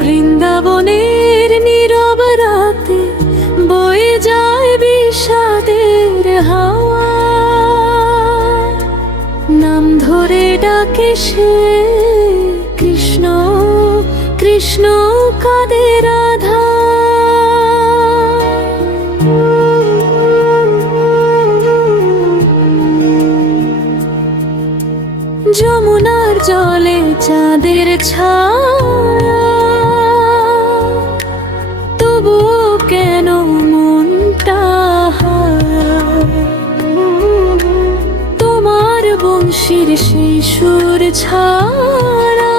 বৃন্দাবনের নীরব রাতে বয়ে যায় বিষাদের হাওয়া, নাম ধরে ডাকে সে কৃষ্ণ কৃষ্ণ, কাঁদে রাধা। যমুনার জলে চাঁদের ছায়া, তবুও কেন মনটা হায়? তোমার বংশীর সেই সুর ছাড়া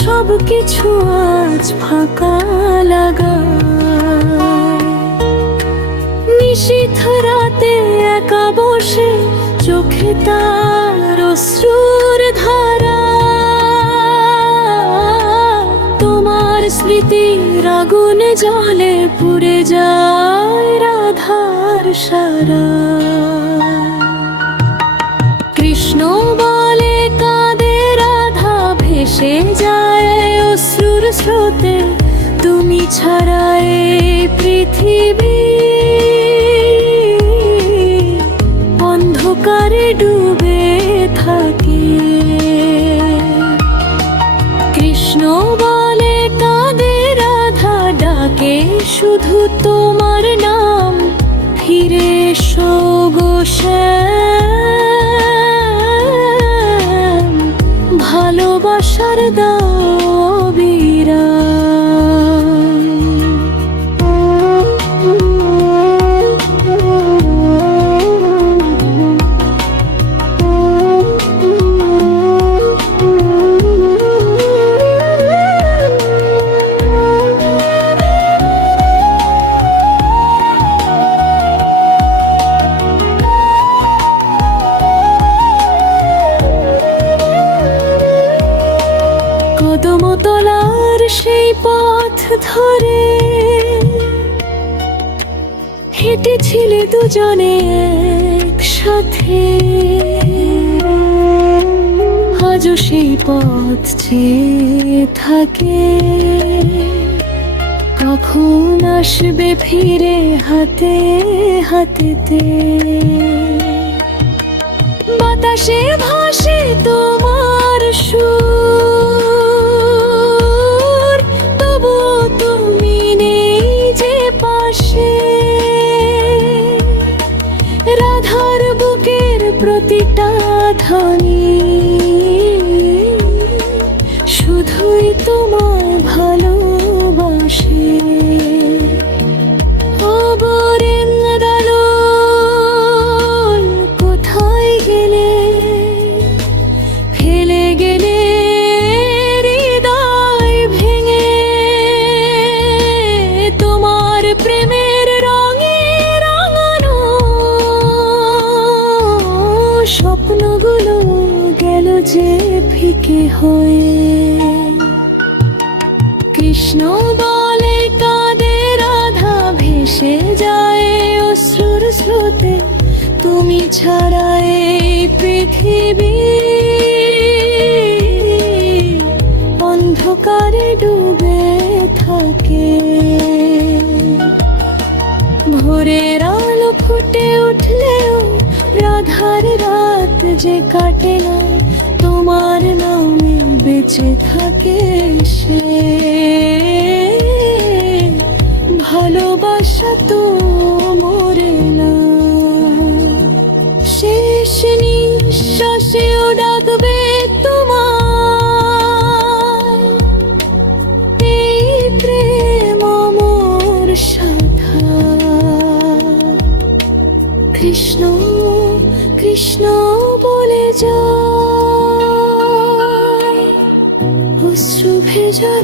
সব কিছু আজ ফাঁকা লাগা। নিশীথ রাতে একা বসে চোখে তার অশ্রুর ধারা, তোমার স্মৃতির আগুনে জ্বলে পুড়ে যায় রাধার সারা। কৃষ্ণ বলে কাঁদে রাধা, ভেসে যায় অশ্রুর স্রোতে, তুমি ছাড়া এই পৃথিবী অন্ধকারে ডুবে থাকে। কৃষ্ণ বলে কাঁদে রাধা, ডাকে শুধু তোমার নাম, ফিরে এসো গো শ্যাম, ভালোবাসার দাবিরা। কদমতলার সেই পথ ধরে হেঁটেছিলে দুজনে একসাথে, আজও সেই পথ চেয়ে থাকে, কখন আসবে ফিরে হাতে হাতেতে। বাতাসে ভাসে তোমার সুর, তবুও তুমি নেই যে পাশে। রাধার বুকের প্রতিটা ধ্বনি শুধুই তোমায় ভালোবাসে। ও বরেন্দ্রালোল, কোথায় গেলে? ফেলে গেলে হৃদয় ভেঙে, তোমার প্রেমের রঙে রাঙানো স্বপ্নগুলো গেল যে ফিকে হয়ে। কৃষ্ণ বলে কাঁদে রাধা, ভেসে যায় অশ্রুর স্রোতে, তুমি ছাড়া এই পৃথিবী অন্ধকারে ডুবে থাকে। ভোরের আলো ফুটে উঠলেও রাধার রাত যে কাটে না, তোমার নামে বেঁচে থাকে সে। ভালোবাসা তো মরে না, শেষ নিঃশ্বাসেও ডাকবে তোমার, এই প্রেম অমর সাধা। কৃষ্ণ কৃষ্ণ বলে যায় অশ্রু ভেজা